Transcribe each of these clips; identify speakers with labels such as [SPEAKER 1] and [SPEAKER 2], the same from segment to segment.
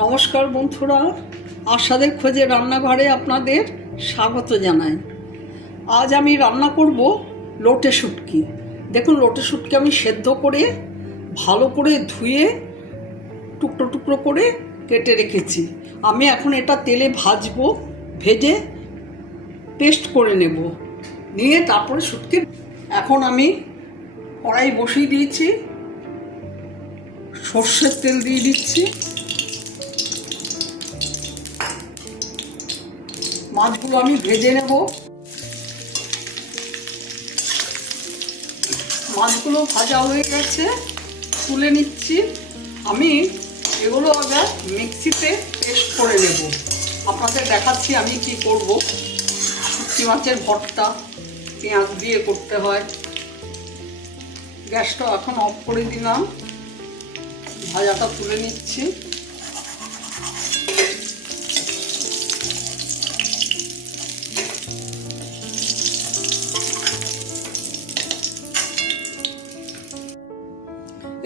[SPEAKER 1] নমস্কার বন্ধুরা, আশাদের খোঁজে রান্নাঘরে আপনাদের স্বাগত জানাই। আজ আমি রান্না করব লোটে শুটকি। দেখুন, লোটে শুটকি আমি সেদ্ধ করে, ভালো করে ধুয়ে, টুকরো টুকরো করে কেটে রেখেছি। আমি এখন এটা তেলে ভাজবো, ভেজে পেস্ট করে নেব। নিয়ে তারপরে শুটকি, এখন আমি কড়াই বসিয়ে দিয়েছি, সর্ষের তেল দিয়ে দিচ্ছি। মাছগুলো আমি ভেজে নেব। মাছগুলো ভাজা হয়ে গেছে, তুলে নিচ্ছি। আমি এগুলো আবার মিক্সিতে পেস্ট করে নেব। আপনাদের দেখাচ্ছি আমি কি করব। শুটকি মাছের ভর্তা, পেঁয়াজ দিয়ে করতে হয়। গ্যাসটা এখন অফ করে দিলাম। ভাজাটা তুলে নিচ্ছি।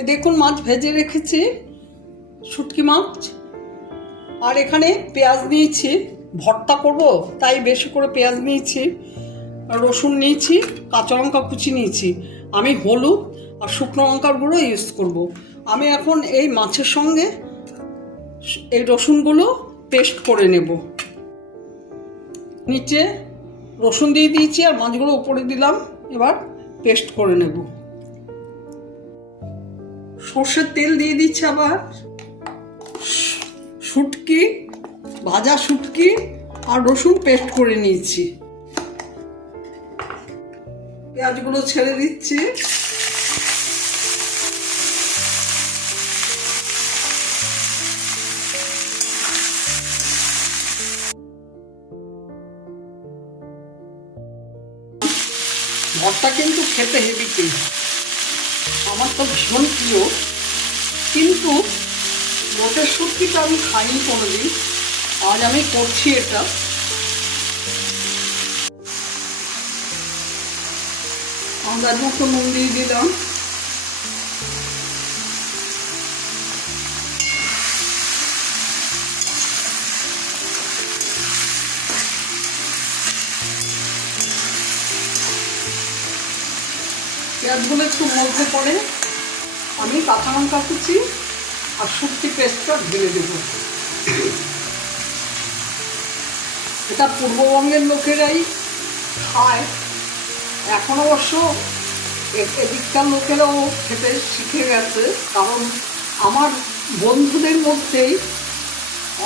[SPEAKER 1] এ দেখুন মাছ ভেজে রেখেছি, শুটকি মাছ। আর এখানে পেঁয়াজ নিয়েছি, ভর্তা করব, তাই বেশি করে পেঁয়াজ নিয়েছি। রসুন নিয়েছি, কাঁচা লঙ্কা কুচি নিয়েছি। আমি হলুদ আর শুকনো লঙ্কার গুঁড়ো ইউজ করব। আমি এখন এই মাছের সঙ্গে এই রসুনগুলো পেস্ট করে নেব। নিচে রসুন দিয়ে দিয়েছি আর মাছগুলো উপরে দিলাম, এবার পেস্ট করে নেব। সর্ষের তেল দিয়ে দিচ্ছে আবার। শুটকি, ভাজা শুটকি আর রসুন পেস্ট করে নিয়েছি। পেঁয়াজগুলো ছেড়ে দিচ্ছি। ভর্তা কিন্তু খেতে হেবি টেস্ট আমার তো ভীষণ প্রিয়। কিন্তু লোটের শুটকিটা আমি খাইনি কোনোদিন। আজ আমি করছি এটা। আমরা মতো নুন দিয়ে দিলাম। পেঁয়াজগুলো একটু মধ্যে পড়ে আমি কাঁচা লঙ্কা কুচি আর শুটকি পেস্টটা ঢেলে দেব। এটা পূর্ববঙ্গের লোকেরাই খায়। এখন অবশ্য এদিককার লোকেরাও খেতে শিখে গেছে, কারণ আমার বন্ধুদের মধ্যেই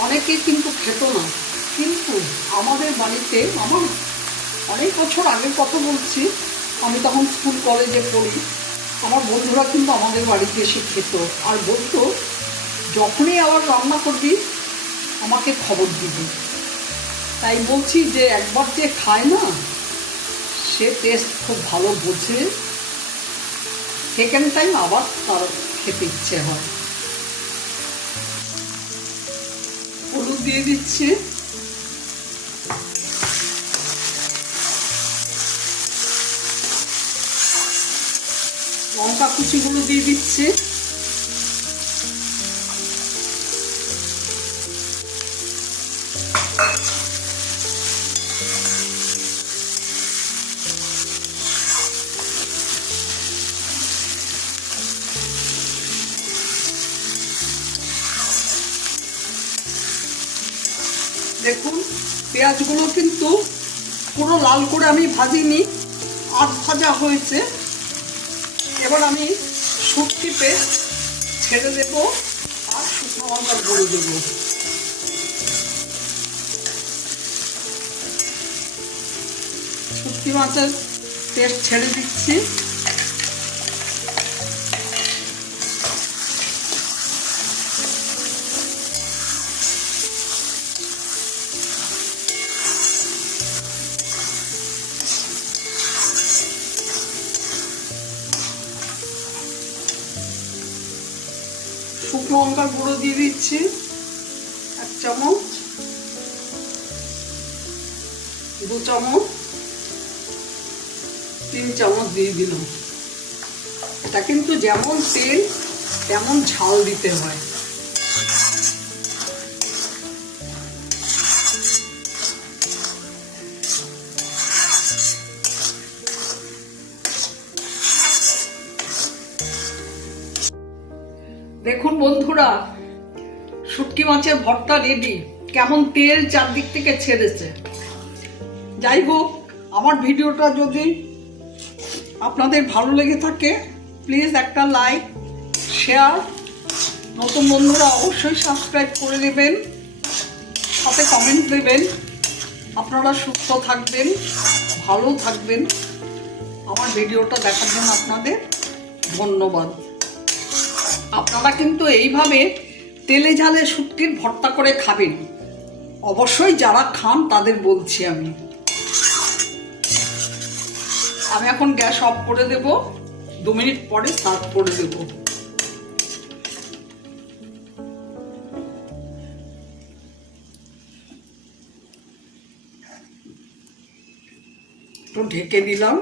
[SPEAKER 1] অনেকে কিন্তু খেত না। কিন্তু আমাদের বাড়িতে, আমার অনেক বছর আগের কথা বলছি আমি তখন স্কুল কলেজে পড়ি। আমার বন্ধুরা কিন্তু আমাদের বাড়িতে এসে খেত। আর বলতো, যখনই আবার রান্না করবি, আমাকে খবর দিবি। তাই বলছি যে, একবার যে খায় না, সে টেস্ট খুব ভালো বোঝে। সেকেন্ড টাইম আবার তার খেতে ইচ্ছে হয়। হলুদ দিয়ে দিচ্ছি। লঙ্কা কুচিগুলো দিয়ে দিচ্ছি। দেখুন, পেঁয়াজগুলো কিন্তু পুরো লাল করে আমি ভাজিনি, আধ ভাজা হয়েছে। এবার আমি শুটকি পেস্ট ছেড়ে দেব আর শুকনো লঙ্কার গুঁড়ো দেব। শুটকি মাছের পেস্ট ছেড়ে দিচ্ছি। লঙ্কার গুঁড়ো দিয়ে দিচ্ছি, এক চামচ, দু চামচ, তিন চামচ দিয়ে দিলাম। এটা কিন্তু যেমন তেল, তেমন ঝাল দিতে হয়। দেখুন বন্ধুরা, শুটকি মাছের ভর্তা রেডি কেমন তেল চারদিক থেকে ছেড়েছে। যাই হোক, আমার ভিডিওটা যদি আপনাদের ভালো লেগে থাকে প্লিজ একটা লাইক শেয়ার নতুন বন্ধুরা অবশ্যই সাবস্ক্রাইব করে দেবেন, সাথে কমেন্ট দেবেন। আপনারা সুস্থ থাকবেন, ভালো থাকবেন। আমার ভিডিওটা দেখার জন্য আপনাদের ধন্যবাদ। আপনারা কিন্তু এইভাবে তেলে ঝালে শুটকির ভর্তা করে খাবেন। অবশ্যই যারা খান, তাদের বলছি আমি। আমি এখন গ্যাস অফ করে দেব। দু মিনিট পরে সার্ভ করে দেব। একটু ঢেকে দিলাম।